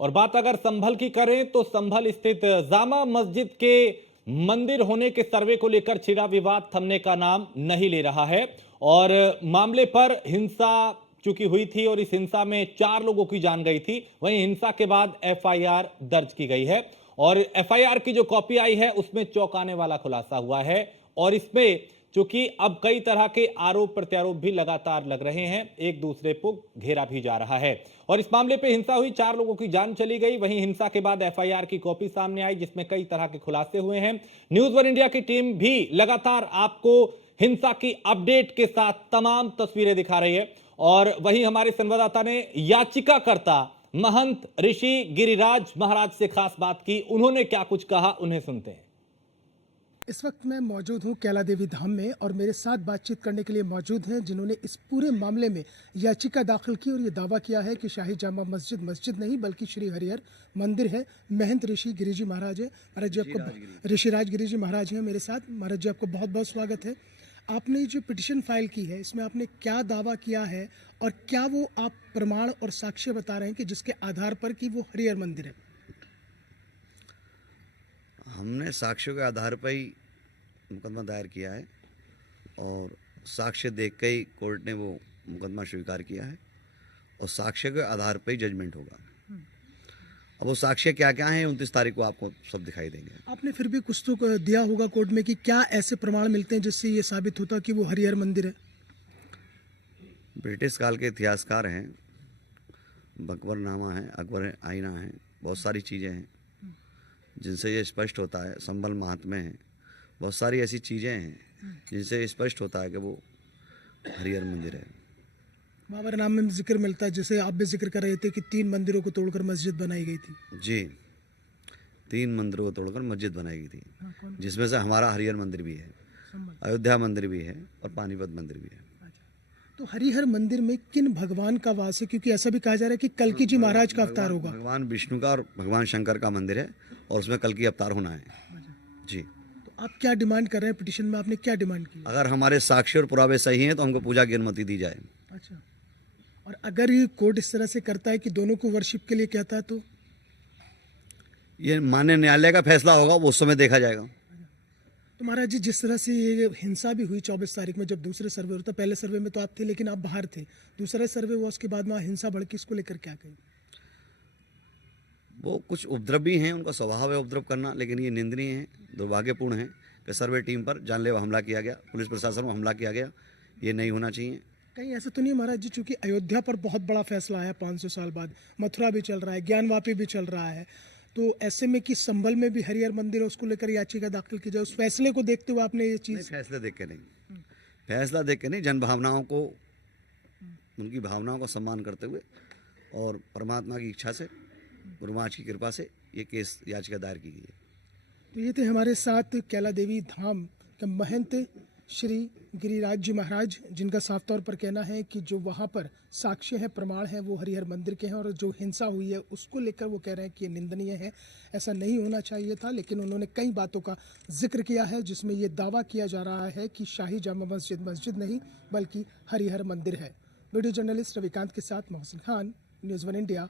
और बात अगर संभल की करें तो संभल स्थित जामा मस्जिद के मंदिर होने के सर्वे को लेकर छिड़ा विवाद थमने का नाम नहीं ले रहा है। और मामले पर हिंसा चूंकि हुई थी और इस हिंसा में 4 लोगों की जान गई थी, वहीं हिंसा के बाद एफआईआर दर्ज की गई है। और एफआईआर की जो कॉपी आई है उसमें चौंकाने वाला खुलासा हुआ है। और इसमें चूंकि अब कई तरह के आरोप प्रत्यारोप भी लगातार लग रहे हैं, एक दूसरे को घेरा भी जा रहा है। और इस मामले पे हिंसा हुई, 4 लोगों की जान चली गई। वहीं हिंसा के बाद एफआईआर की कॉपी सामने आई जिसमें कई तरह के खुलासे हुए हैं। न्यूज वन इंडिया की टीम भी लगातार आपको हिंसा की अपडेट के साथ तमाम तस्वीरें दिखा रही है। और वहीं हमारे संवाददाता ने याचिकाकर्ता महंत ऋषि गिरिराज महाराज से खास बात की। उन्होंने क्या कुछ कहा, उन्हें सुनते हैं। इस वक्त मैं मौजूद हूँ कैला देवी धाम में और मेरे साथ बातचीत करने के लिए मौजूद हैं जिन्होंने इस पूरे मामले में याचिका दाखिल की और ये दावा किया है कि शाही जामा मस्जिद मस्जिद नहीं बल्कि श्री हरिहर मंदिर है। महंत ऋषि गिरि जी महाराज है। महाराज जी आपको ऋषिराज गिरि जी महाराज हैं मेरे साथ। महाराज जी आपको बहुत बहुत स्वागत है। आपने जो पिटिशन फाइल की है इसमें आपने क्या दावा किया है और क्या वो आप प्रमाण और साक्ष्य बता रहे हैं कि जिसके आधार पर कि वो हरिहर मंदिर है? हमने साक्ष्यों के आधार पर ही मुकदमा दायर किया है और साक्ष्य देख के ही कोर्ट ने वो मुकदमा स्वीकार किया है और साक्ष्य के आधार पर ही जजमेंट होगा। अब वो साक्ष्य क्या क्या हैं 29 तारीख को आपको सब दिखाई देंगे। आपने फिर भी कुछ तो दिया होगा कोर्ट में कि क्या ऐसे प्रमाण मिलते हैं जिससे ये साबित होता कि वो हरिहर मंदिर है? ब्रिटिश काल के इतिहासकार हैं, बकबरनामा है, अकबर आईना है, बहुत सारी चीज़ें हैं जिनसे ये स्पष्ट होता है। संभल महात्म्य है, बहुत सारी ऐसी चीज़ें हैं जिनसे स्पष्ट होता है कि वो हरिहर मंदिर है। बाबर नाम में जिक्र मिलता है, जैसे आप भी जिक्र कर रहे थे कि 3 मंदिरों को तोड़कर मस्जिद बनाई गई थी। जी, 3 मंदिरों को तोड़कर मस्जिद बनाई गई थी, जिसमें से हमारा हरिहर मंदिर भी है, अयोध्या मंदिर भी है और पानीपत मंदिर भी है। तो हरिहर मंदिर में किन भगवान का वास है? क्योंकि ऐसा भी कहा जा रहा है कि कल्कि जी महाराज का अवतार होगा। भगवान विष्णु का और भगवान शंकर का मंदिर है और उसमें कल्कि अवतार होना है। जी। तो आप क्या डिमांड कर रहे हैं? पिटिशन में आपने क्या डिमांड की? अगर हमारे साक्ष्य और पुरावे सही हैं तो हमको पूजा की अनुमति दी जाए। अच्छा, और अगर ये कोर्ट इस तरह से करता है कि दोनों को वर्शिप के लिए कहता है तो ये माननीय न्यायालय का फैसला होगा, वो उस समय देखा जाएगा। तो महाराज जी, जिस तरह से ये हिंसा भी हुई 24 तारीख में जब दूसरे सर्वे होता, पहले सर्वे में तो आप थे लेकिन आप बाहर थे, दूसरा सर्वे हुआ उसके बाद वहाँ हिंसा भड़की, इसको लेकर क्या कहें? वो कुछ उपद्रव भी हैं, उनका स्वभाव है उपद्रव करना, लेकिन ये निंदनीय है, दुर्भाग्यपूर्ण है कि सर्वे टीम पर जानलेवा हमला किया गया, पुलिस प्रशासन पर हमला किया गया। ये नहीं होना चाहिए। कहीं ऐसा तो नहीं महाराज जी, चूंकि अयोध्या पर बहुत बड़ा फैसला आया 500 साल बाद, मथुरा भी चल रहा है, ज्ञानवापी भी चल रहा है, तो ऐसे में कि संभल में भी हरिहर मंदिर है उसको लेकर याचिका दाखिल की जाए, उस फैसले को देखते हुए आपने ये चीज़? फैसले देख के नहीं, फैसला देख के नहीं, जन भावनाओं को, उनकी भावनाओं का सम्मान करते हुए और परमात्मा की इच्छा से, गुरु महाराज की कृपा से ये केस याचिका दायर की गई है। तो ये थे हमारे साथ कैला देवी धाम के महंत श्री गिरिराज जी महाराज, जिनका साफ तौर पर कहना है कि जो वहाँ पर साक्ष्य है, प्रमाण है, वो हरिहर मंदिर के हैं और जो हिंसा हुई है उसको लेकर वो कह रहे हैं कि ये निंदनीय है, ऐसा नहीं होना चाहिए था। लेकिन उन्होंने कई बातों का जिक्र किया है जिसमें ये दावा किया जा रहा है कि शाही जामा मस्जिद मस्जिद नहीं बल्कि हरिहर मंदिर है। वीडियो जर्नलिस्ट रविकांत के साथ Mohsin Khan, news one India.